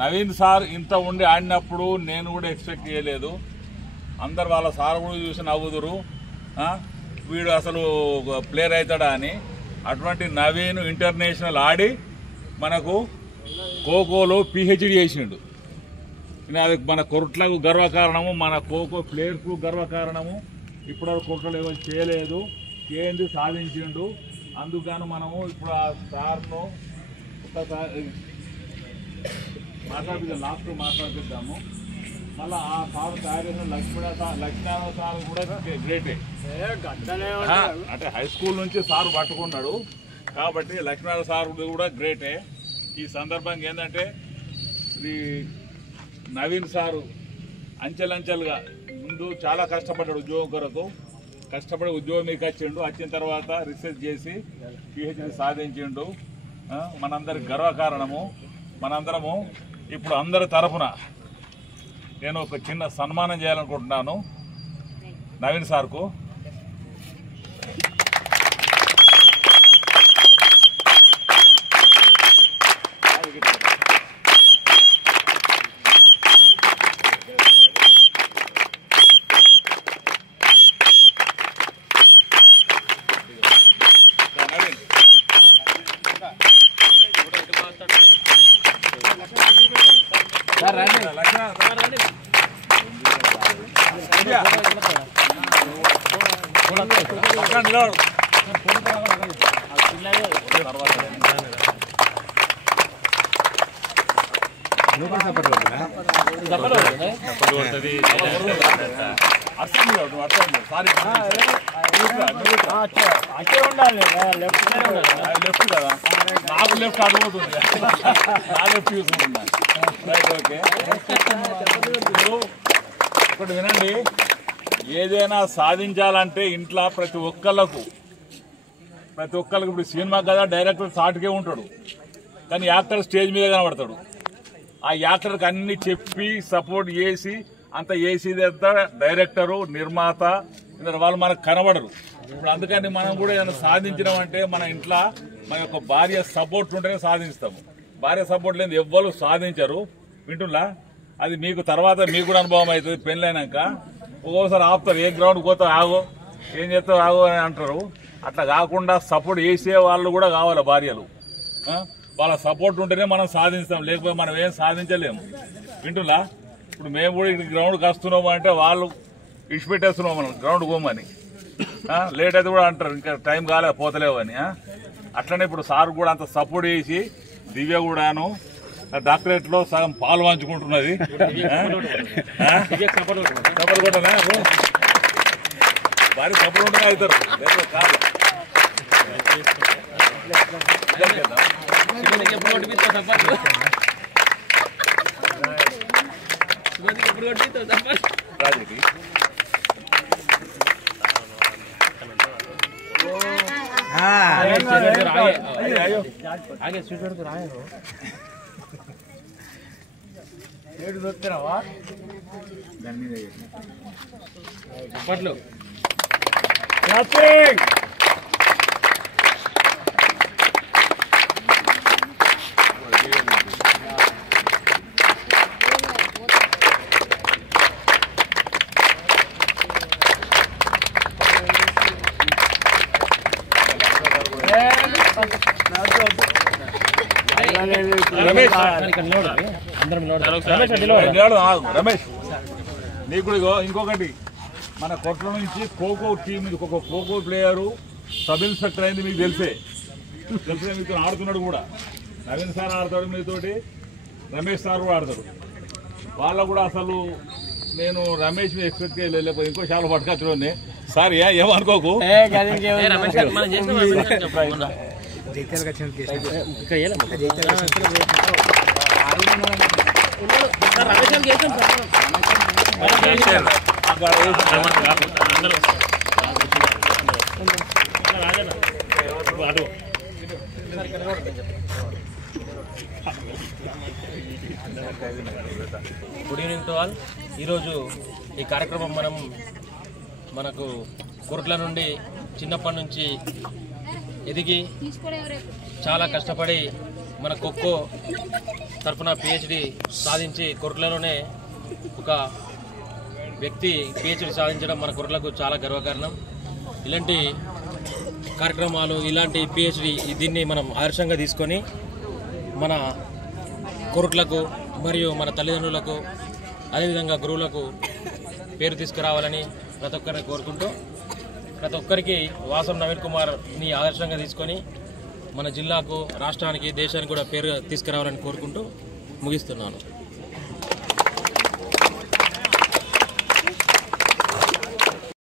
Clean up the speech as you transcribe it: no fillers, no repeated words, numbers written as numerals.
Naveen sir ఇంత ఉండి ఆడినప్పుడు నేను కూడా ఎక్స్పెక్ట్ చేయలేదు. అందరు వాళ్ళ సార్ కూడా చూసి నవ్వుదురు, వీడు అసలు ప్లేయర్ అవుతాడా అని. అటువంటి నవీన్ ఇంటర్నేషనల్ ఆడి మనకు ఖోఖోలో పిహెచ్డి చేసిండు. అది మన కొరట్లకు గర్వకారణము, మన ఖోఖో ప్లేయర్స్కు గర్వకారణము. ఇప్పుడు కొరటలు ఎవరు చేయలేదు, చేయండి సాధించిండు. అందుకని మనము ఇప్పుడు ఆ సార్ను ఒకసారి లాస్ట్ మాట్లాడిద్దాము. మళ్ళీ ఆ సార్ తయారు లక్ష్మీనారాయణ సార్ కూడా గ్రేటే. అంటే హై స్కూల్ నుంచి సార్ పట్టుకున్నాడు కాబట్టి లక్ష్మీనారాయణ సార్ కూడా గ్రేటే. ఈ సందర్భంగా ఏంటంటే శ్రీ నవీన్ సారు అంచెలంచెలుగా ముందు చాలా కష్టపడ్డాడు ఉద్యోగం కొరకు. కష్టపడి ఉద్యోగం మీకు వచ్చిన తర్వాత రీసెర్చ్ చేసి పిహెచ్డి సాధించిండు. మనందరికి గర్వకారణము. మనందరము ఇప్పుడు అందరి తరఫున నేను ఒక చిన్న సన్మానం చేయాలనుకుంటున్నాను నవీన్ సార్కు. లెఫ్ట్ కదా, నాకు లెఫ్ట్ అడుగుతుంది, నా లెఫ్ట్ చూసుకుంటున్నా. Right, okay. ఒకటి వినండి, ఏదైనా సాధించాలంటే ఇంట్లో ప్రతి ఒక్కళ్ళకు ఇప్పుడు సినిమా కదా డైరెక్టర్ సాటుకే ఉంటాడు, కానీ యాక్టర్ స్టేజ్ మీద కనబడతాడు. ఆ యాక్టర్కి అన్ని చెప్పి సపోర్ట్ చేసి అంత చేసేదంతా డైరెక్టరు, నిర్మాత, వాళ్ళు మనకు కనబడరు. ఇప్పుడు అందుకని మనం కూడా ఏదైనా సాధించడం అంటే మన ఇంట్లో మన యొక్క భార్య సపోర్ట్ ఉంటేనే సాధిస్తాము. భార్య సపోర్ట్ లేని ఎవ్వరు సాధించరు. వింటున్నా, అది మీకు తర్వాత మీకు కూడా అనుభవం అవుతుంది. పెళ్ళైనాక ఒక్కోసారి ఆపుతారు, ఏ గ్రౌండ్కి పోతావు ఆగో, ఏం చేస్తావు ఆగో అని అంటారు. అట్లా కాకుండా సపోర్ట్ చేసే వాళ్ళు కూడా కావాలి భార్యలు. వాళ్ళ సపోర్ట్ ఉంటేనే మనం సాధిస్తాం, లేకపోతే మనం ఏం సాధించలేము. వింటున్నా, ఇప్పుడు మేము కూడా ఇక్కడ గ్రౌండ్కి వస్తున్నాము అంటే వాళ్ళు ఇచ్చిపెట్టేస్తున్నాం మనం గ్రౌండ్ పోమని. లేట్ అయితే కూడా అంటారు ఇంకా టైం కాలే పోతలేవు అని. అట్లనే ఇప్పుడు సార్ కూడా అంత సపోర్ట్ చేసి దివ్య కూడాను డాక్టరేట్ లో సగం పాలు పంచుకుంటున్నది. సపోర్ట్ కొట్టనా భారీ సపోర్ట్ ఉంటేనే అవుతారు, కాదు. రాజుకి అప్పట్లో రమేష్ నీకు ఇంకొకటి, మన కొట్ల నుంచి ఖోఖో టీం ఒక ఖోఖో ప్లేయరు సబ్ ఇన్స్పెక్టర్ అయింది, మీకు తెలిసే మీతో ఆడుతున్నాడు కూడా. నవీన్ సార్ ఆడతాడు మీతోటి, రమేష్ సార్ కూడా ఆడతాడు. వాళ్ళకు కూడా అసలు నేను రమేష్ ఎక్స్పెక్ట్ చేయలేదు, ఇంకో చాలా పట్టుకొచ్చుకోండి సార్. ఏమనుకోకు, గుడ్ ఈవినింగ్ టు ఆల్. ఈరోజు ఈ కార్యక్రమం మనకు కొరట్ల నుండి చిన్నప్పటి నుంచి ఎదిగి చాలా కష్టపడి మన ఖోఖో తరఫున పిహెచ్డి సాధించి కొర్రలలోనే ఒక వ్యక్తి పిహెచ్డి సాధించడం మన కొర్రలకు చాలా గర్వకారణం. ఇలాంటి కార్యక్రమాలు, ఇలాంటి పిహెచ్డి దీన్ని మనం ఆదర్శంగా తీసుకొని మన కొర్రలకు మరియు మన తల్లిదండ్రులకు అదేవిధంగా గురువులకు పేరు తీసుకురావాలని ప్రతి ఒక్కరిని కోరుకుంటూ, ప్రతి ఒక్కరికి వాసం నవీన్ కుమార్ని ఆదర్శంగా తీసుకొని మన జిల్లాకు, రాష్ట్రానికి, దేశానికి కూడా పేరు తీసుకురావాలని కోరుకుంటూ ముగిస్తున్నాను.